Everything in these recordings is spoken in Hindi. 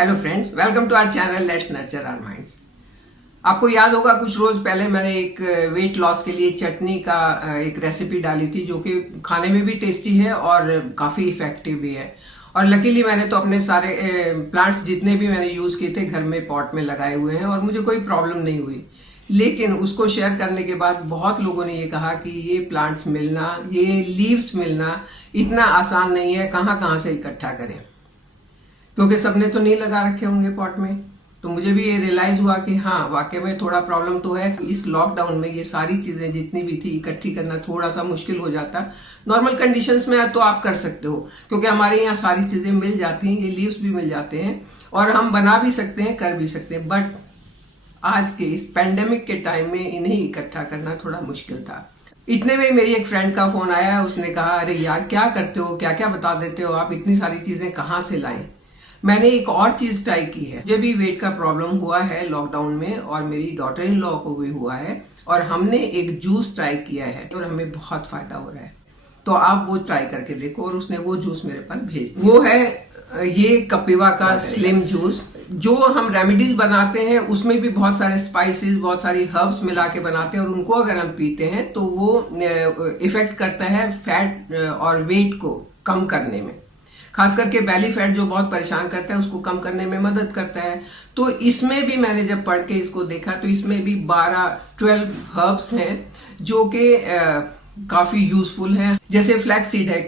Hello friends, welcome to our channel let's nurture our minds. आपको याद होगा कुछ रोज पहले मैंने एक वेट लॉस के लिए चटनी का एक रेसिपी डाली थी जो कि खाने में भी टेस्टी है और काफी इफेक्टिव भी है। और लकीली मैंने तो अपने सारे प्लांट्स जितने भी मैंने यूज किए थे घर में पॉट में लगाए हुए हैं और मुझे कोई प्रॉब्लम नहीं हुई। लेकिन उसको शेयर करने के बाद बहुत लोगों ने ये कहा कि ये प्लांट्स मिलना, ये लीव्स मिलना इतना आसान नहीं है, कहाँ कहाँ से इकट्ठा करें, क्योंकि सबने तो नहीं लगा रखे होंगे पॉट में। तो मुझे भी ये रियलाइज हुआ कि हाँ, वाकई में थोड़ा प्रॉब्लम तो है। इस लॉकडाउन में ये सारी चीजें जितनी भी थी इकट्ठी करना थोड़ा सा मुश्किल हो जाता। नॉर्मल कंडीशंस में तो आप कर सकते हो क्योंकि हमारे यहाँ सारी चीजें मिल जाती हैं, ये लीव्स भी मिल जाते हैं और हम बना भी सकते हैं, कर भी सकते हैं। बट आज के इस पेंडेमिक के टाइम में इन्हें इकट्ठा करना थोड़ा मुश्किल था। इतने में मेरी एक फ्रेंड का फोन आया, उसने कहा अरे यार क्या करते हो, क्या क्या बता देते हो आप, इतनी सारी चीजें कहाँ से लाएं। मैंने एक और चीज ट्राई की है। मुझे भी वेट का प्रॉब्लम हुआ है लॉकडाउन में और मेरी डॉटर इन लॉ को भी हुआ है और हमने एक जूस ट्राई किया है और हमें बहुत फायदा हो रहा है। तो आप वो ट्राई करके देखो। और उसने वो जूस मेरे पास भेज दिया। वो है ये कपिवा का स्लिम जूस। जो हम रेमेडीज बनाते हैं उसमें भी बहुत सारे स्पाइसेस, बहुत सारी हर्ब्स मिला के बनाते हैं और उनको अगर हम पीते हैं तो वो इफेक्ट करता है फैट और वेट को कम करने में। खास करके बेली फैट जो बहुत परेशान करता है उसको कम करने में मदद करता है। तो इसमें भी मैंने जब पढ़ के इसको देखा तो इसमें भी 12 हर्ब्स हैं जो कि काफी यूजफुल हैं। जैसे फ्लैक्स सीड है,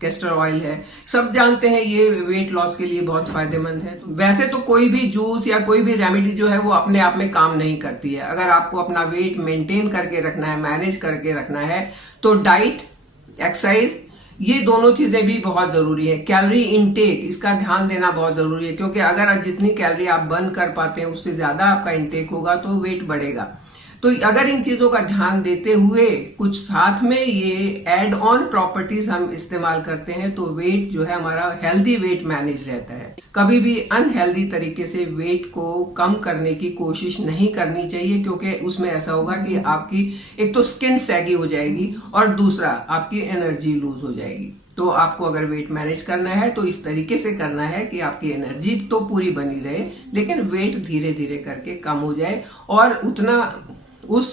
कैस्टर ऑयल है, सब जानते हैं ये वेट लॉस के लिए बहुत फायदेमंद है। तो वैसे तो कोई भी जूस या कोई भी रेमेडी जो है वो अपने आप में काम नहीं करती है। अगर आपको अपना वेट मेंटेन करके रखना है, मैनेज करके रखना है, तो डाइट, एक्सरसाइज, ये दोनों चीजें भी बहुत जरूरी है। कैलोरी इनटेक, इसका ध्यान देना बहुत जरूरी है क्योंकि अगर जितनी कैलोरी आप बर्न कर पाते हैं उससे ज्यादा आपका इनटेक होगा तो वेट बढ़ेगा। तो अगर इन चीजों का ध्यान देते हुए कुछ साथ में ये एड ऑन प्रॉपर्टीज हम इस्तेमाल करते हैं तो वेट जो है हमारा हेल्दी वेट मैनेज रहता है। कभी भी अनहेल्दी तरीके से वेट को कम करने की कोशिश नहीं करनी चाहिए क्योंकि उसमें ऐसा होगा कि आपकी एक तो स्किन सैगी हो जाएगी और दूसरा आपकी एनर्जी लूज हो जाएगी। तो आपको अगर वेट मैनेज करना है तो इस तरीके से करना है कि आपकी एनर्जी तो पूरी बनी रहे लेकिन वेट धीरे धीरे करके कम हो जाए और उतना उस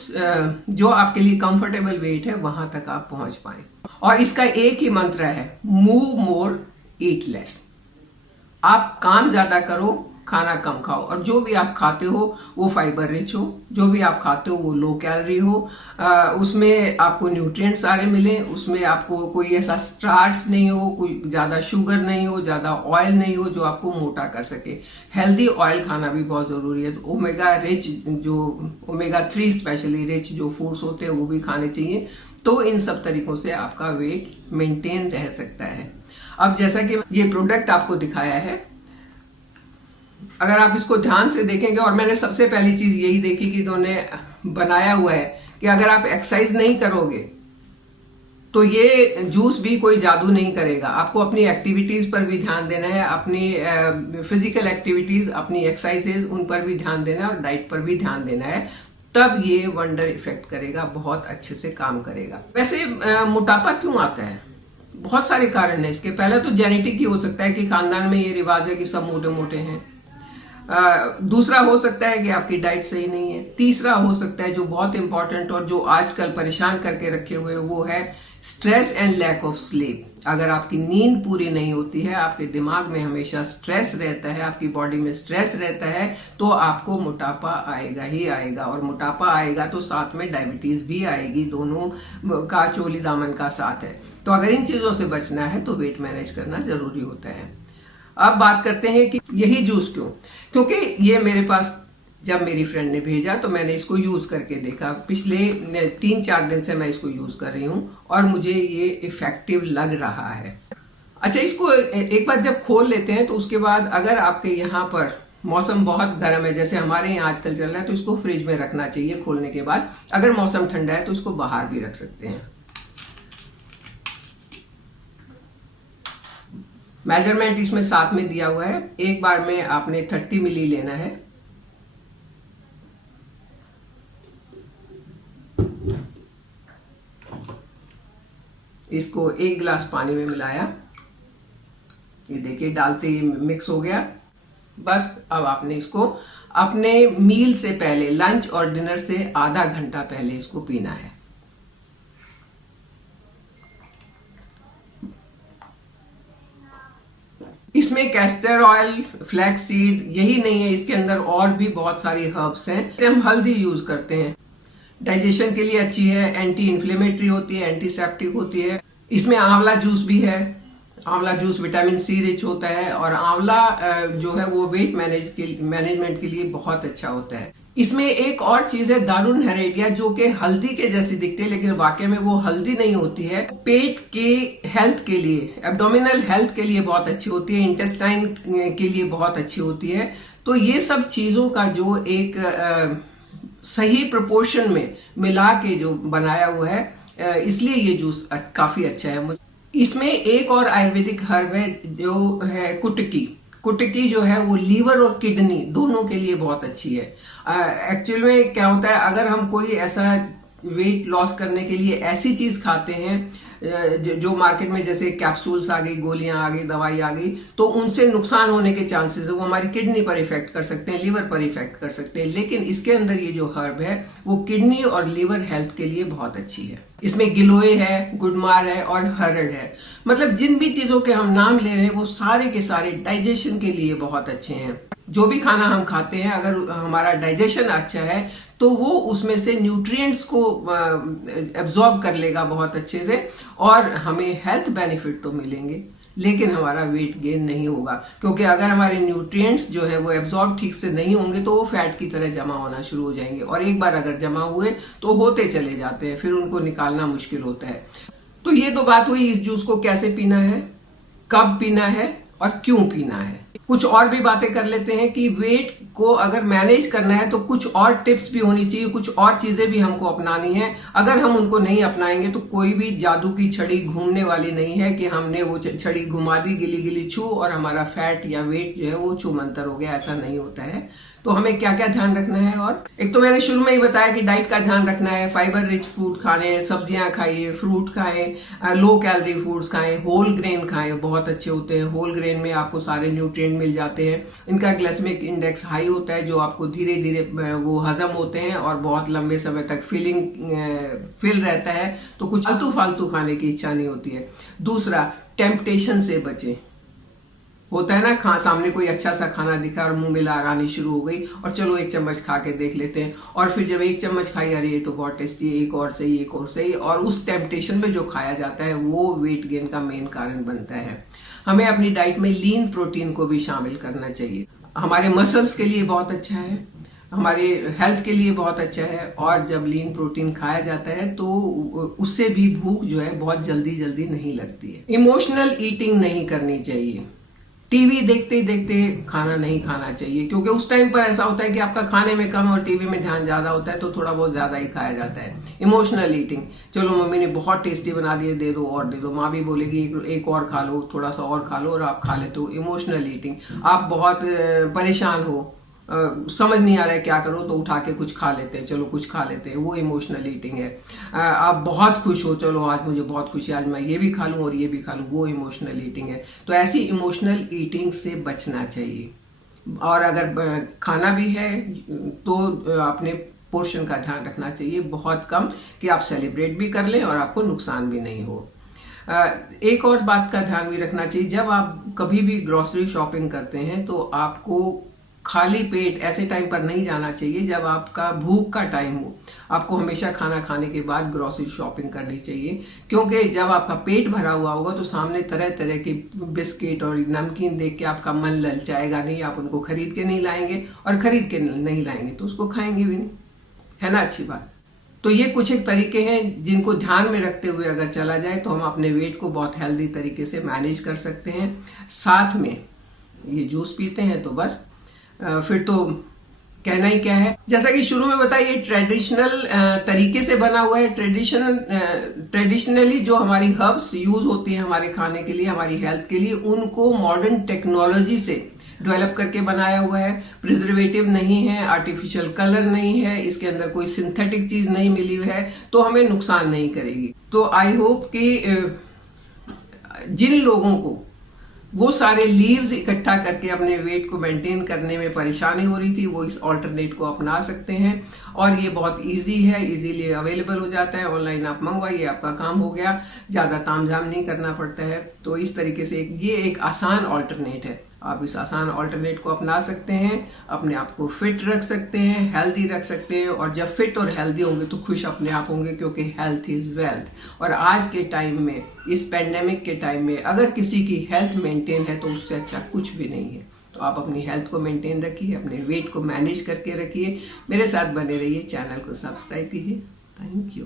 जो आपके लिए कंफर्टेबल वेट है वहां तक आप पहुंच पाए। और इसका एक ही मंत्र है, मूव मोर ईट लेस। आप काम ज्यादा करो, खाना कम खाओ और जो भी आप खाते हो वो फाइबर रिच हो, जो भी आप खाते हो वो लो कैलोरी हो, उसमें आपको न्यूट्रिएंट्स सारे मिले, उसमें आपको कोई ऐसा स्टार्च नहीं हो, कोई ज्यादा शुगर नहीं हो, ज्यादा ऑयल नहीं हो जो आपको मोटा कर सके। हेल्दी ऑयल खाना भी बहुत जरूरी है। तो ओमेगा रिच, जो ओमेगा 3 स्पेशली रिच जो फूड्स होते हैं वो भी खाने चाहिए। तो इन सब तरीकों से आपका वेट मेंटेन रह सकता है। अब जैसा कि ये प्रोडक्ट आपको दिखाया है, अगर आप इसको ध्यान से देखेंगे, और मैंने सबसे पहली चीज यही देखी कि इन्होंने बनाया हुआ है कि अगर आप एक्सरसाइज नहीं करोगे तो ये जूस भी कोई जादू नहीं करेगा। आपको अपनी एक्टिविटीज पर भी ध्यान देना है, अपनी फिजिकल एक्टिविटीज, अपनी एक्सरसाइजेज, उन पर भी ध्यान देना है और डाइट पर भी ध्यान देना है। तब ये वंडर इफेक्ट करेगा, बहुत अच्छे से काम करेगा। वैसे मोटापा क्यों आता है? बहुत सारे कारण है इसके। पहले तो जेनेटिक ही हो सकता है कि खानदान में ये रिवाज है कि सब मोटे मोटे हैं। दूसरा हो सकता है कि आपकी डाइट सही नहीं है। तीसरा हो सकता है जो बहुत इंपॉर्टेंट और जो आजकल परेशान करके रखे हुए वो है stress and lack of sleep. अगर आपकी नींद पूरी नहीं होती है, आपके दिमाग में हमेशा स्ट्रेस रहता है, आपकी बॉडी में स्ट्रेस रहता है, तो आपको मोटापा आएगा ही आएगा। और मोटापा आएगा तो साथ में डायबिटीज भी आएगी, दोनों का चोली दामन का साथ है। तो अगर इन चीजों से बचना है तो वेट मैनेज करना जरूरी होता है। अब बात करते हैं कि यही जूस क्यों? क्योंकि ये मेरे पास जब मेरी फ्रेंड ने भेजा तो मैंने इसको यूज करके देखा। पिछले 3-4 दिन से मैं इसको यूज कर रही हूँ और मुझे ये इफेक्टिव लग रहा है। अच्छा, इसको एक बार जब खोल लेते हैं तो उसके बाद अगर आपके यहाँ पर मौसम बहुत गर्म है, जैसे हमारे यहाँ आजकल चल रहा है, तो इसको फ्रिज में रखना चाहिए खोलने के बाद। अगर मौसम ठंडा है तो इसको बाहर भी रख सकते हैं। मेजरमेंट इसमें साथ में दिया हुआ है। एक बार में आपने 30 मिली लेना है। इसको 1 गिलास पानी में मिलाया, ये देखिए डालते ही मिक्स हो गया। बस अब आपने इसको अपने मील से पहले, लंच और डिनर से आधा घंटा पहले इसको पीना है। इसमें कैस्टर ऑयल, फ्लैक्स सीड यही नहीं है, इसके अंदर और भी बहुत सारी हर्ब्स हैं। हम हल्दी यूज करते हैं, डाइजेशन के लिए अच्छी है, एंटी इन्फ्लेमेटरी होती है, एंटीसेप्टिक होती है। इसमें आंवला जूस भी है। आंवला जूस विटामिन सी रिच होता है और आंवला जो है वो वेट मैनेजमेंट के लिए बहुत अच्छा होता है। इसमें एक और चीज है दारुन हेरेडिया, जो कि हल्दी के जैसी दिखती है लेकिन वाकई में वो हल्दी नहीं होती है। पेट के हेल्थ के लिए, एब्डोमिनल हेल्थ के लिए बहुत अच्छी होती है, इंटेस्टाइन के लिए बहुत अच्छी होती है। तो ये सब चीजों का जो एक सही प्रोपोर्शन में मिला के जो बनाया हुआ है, इसलिए ये जूस काफी अच्छा है। इसमें एक और आयुर्वेदिक हर्ब है जो है कुटकी। कुटकी जो है वो लीवर और किडनी दोनों के लिए बहुत अच्छी है। एक्चुअल में क्या होता है, अगर हम कोई ऐसा वेट लॉस करने के लिए ऐसी चीज खाते हैं जो मार्केट में जैसे कैप्सूल्स आ गई, गोलियां आ गई, दवाई आ गई, तो उनसे नुकसान होने के चांसेस है। वो हमारी किडनी पर इफेक्ट कर सकते हैं, लीवर पर इफेक्ट कर सकते हैं। लेकिन इसके अंदर ये जो हर्ब है वो किडनी और लीवर हेल्थ के लिए बहुत अच्छी है। इसमें गिलोय है, गुडमार है और हरड़ है। मतलब जिन भी चीजों के हम नाम ले रहे हैं वो सारे के सारे डाइजेशन के लिए बहुत अच्छे हैं। जो भी खाना हम खाते हैं, अगर हमारा डाइजेशन अच्छा है तो वो उसमें से न्यूट्रिएंट्स को एब्जॉर्ब कर लेगा बहुत अच्छे से और हमें हेल्थ बेनिफिट तो मिलेंगे, लेकिन हमारा वेट गेन नहीं होगा। क्योंकि अगर हमारे न्यूट्रिएंट्स जो है वो एब्जॉर्ब ठीक से नहीं होंगे तो वो फैट की तरह जमा होना शुरू हो जाएंगे, और एक बार अगर जमा हुए तो होते चले जाते हैं, फिर उनको निकालना मुश्किल होता है। तो ये तो बात हुई इस जूस को कैसे पीना है, कब पीना है और क्यों पीना है। कुछ और भी बातें कर लेते हैं कि वेट को अगर मैनेज करना है तो कुछ और टिप्स भी होनी चाहिए, कुछ और चीजें भी हमको अपनानी है। अगर हम उनको नहीं अपनाएंगे तो कोई भी जादू की छड़ी घूमने वाली नहीं है कि हमने वो छड़ी घुमा दी गिली गिली छू और हमारा फैट या वेट जो है वो छू मंतर हो गया। ऐसा नहीं होता है। तो हमें क्या क्या ध्यान रखना है, और एक तो मैंने शुरू में ही बताया कि डाइट का ध्यान रखना है। फाइबर रिच फूड खाने हैं, सब्जियां खाइए, फ्रूट खाएं, लो कैलोरी फूड्स खाएं, होल ग्रेन खाएं, बहुत अच्छे होते हैं। होल ग्रेन में आपको सारे न्यूट्रिएंट मिल जाते हैं। इनका ग्लाइसेमिक इंडेक्स हाई होता है, जो आपको धीरे धीरे वो हजम होते हैं और बहुत लंबे समय तक फिल रहता है, तो कुछ फालतू खाने की इच्छा नहीं होती है। दूसरा, टेम्पटेशन से बचें। होता है ना, सामने कोई अच्छा सा खाना दिखा और मुंह में लार आनी शुरू हो गई और चलो एक चम्मच खा के देख लेते हैं, और फिर जब एक चम्मच खाई, अरे ये तो बहुत टेस्टी है, एक और सही, एक और सही, और उस टेम्पटेशन में जो खाया जाता है वो वेट गेन का मेन कारण बनता है। हमें अपनी डाइट में लीन प्रोटीन को भी शामिल करना चाहिए। हमारे मसल्स के लिए बहुत अच्छा है, हमारे हेल्थ के लिए बहुत अच्छा है, और जब लीन प्रोटीन खाया जाता है तो उससे भी भूख जो है बहुत जल्दी जल्दी नहीं लगती है। इमोशनल ईटिंग नहीं करनी चाहिए। टीवी देखते ही देखते खाना नहीं खाना चाहिए, क्योंकि उस टाइम पर ऐसा होता है कि आपका खाने में कम और टीवी में ध्यान ज्यादा होता है, तो थोड़ा बहुत ज्यादा ही खाया जाता है। इमोशनल ईटिंग, चलो मम्मी ने बहुत टेस्टी बना दिए, दे दो और दे दो, माँ भी बोलेगी एक और खा लो, थोड़ा सा और खा लो, और आप खा लेते हो। इमोशनल ईटिंग, आप बहुत परेशान हो, समझ नहीं आ रहा है क्या करो, तो उठा के कुछ खा लेते हैं, चलो कुछ खा लेते हैं, वो इमोशनल ईटिंग है। आप बहुत खुश हो, चलो आज मुझे बहुत खुशी, आज मैं ये भी खा लूं और ये भी खा लूं, वो इमोशनल ईटिंग है। तो ऐसी इमोशनल ईटिंग से बचना चाहिए। और अगर खाना भी है तो अपने पोर्शन का ध्यान रखना चाहिए, बहुत कम, कि आप सेलिब्रेट भी कर लें और आपको नुकसान भी नहीं हो। एक और बात का ध्यान भी रखना चाहिए, जब आप कभी भी ग्रोसरी शॉपिंग करते हैं तो आपको खाली पेट ऐसे टाइम पर नहीं जाना चाहिए जब आपका भूख का टाइम हो। आपको हमेशा खाना खाने के बाद ग्रोसरी शॉपिंग करनी चाहिए, क्योंकि जब आपका पेट भरा हुआ होगा तो सामने तरह तरह के बिस्किट और नमकीन देख के आपका मन ललचाएगा नहीं, आप उनको खरीद के नहीं लाएंगे, और खरीद के नहीं लाएंगे तो उसको खाएंगे भी नहीं, है ना। अच्छी बात। तो ये कुछ एक तरीके हैं जिनको ध्यान में रखते हुए अगर चला जाए तो हम अपने वेट को बहुत हेल्दी तरीके से मैनेज कर सकते हैं। साथ में ये जूस पीते हैं तो बस फिर तो कहना ही क्या है। जैसा कि शुरू में बताया, ये ट्रेडिशनल तरीके से बना हुआ है। ट्रेडिशनली जो हमारी हर्ब्स यूज होती हैं हमारे खाने के लिए, हमारी हेल्थ के लिए, उनको मॉडर्न टेक्नोलॉजी से डेवलप करके बनाया हुआ है। प्रिजर्वेटिव नहीं है, आर्टिफिशियल कलर नहीं है, इसके अंदर कोई सिंथेटिक चीज नहीं मिली हुई है, तो हमें नुकसान नहीं करेगी। तो आई होप कि जिन लोगों को वो सारे लीव्स इकट्ठा करके अपने वेट को मेंटेन करने में परेशानी हो रही थी, वो इस ऑल्टरनेट को अपना सकते हैं। और ये बहुत इजी है, इजीली अवेलेबल हो जाता है। ऑनलाइन आप मंगवाइए, आपका काम हो गया, ज्यादा तामझाम नहीं करना पड़ता है। तो इस तरीके से ये एक आसान ऑल्टरनेट है। आप इस आसान ऑल्टरनेट को अपना सकते हैं, अपने आप को फिट रख सकते हैं, हेल्दी रख सकते हैं। और जब फिट और हेल्दी होंगे तो खुश अपने आप होंगे, क्योंकि हेल्थ इज वेल्थ। और आज के टाइम में, इस पेंडेमिक के टाइम में, अगर किसी की हेल्थ मेंटेन है तो उससे अच्छा कुछ भी नहीं है। तो आप अपनी हेल्थ को मेंटेन रखिए, अपने वेट को मैनेज करके रखिए। मेरे साथ बने रहिए, चैनल को सब्सक्राइब कीजिए। Thank you.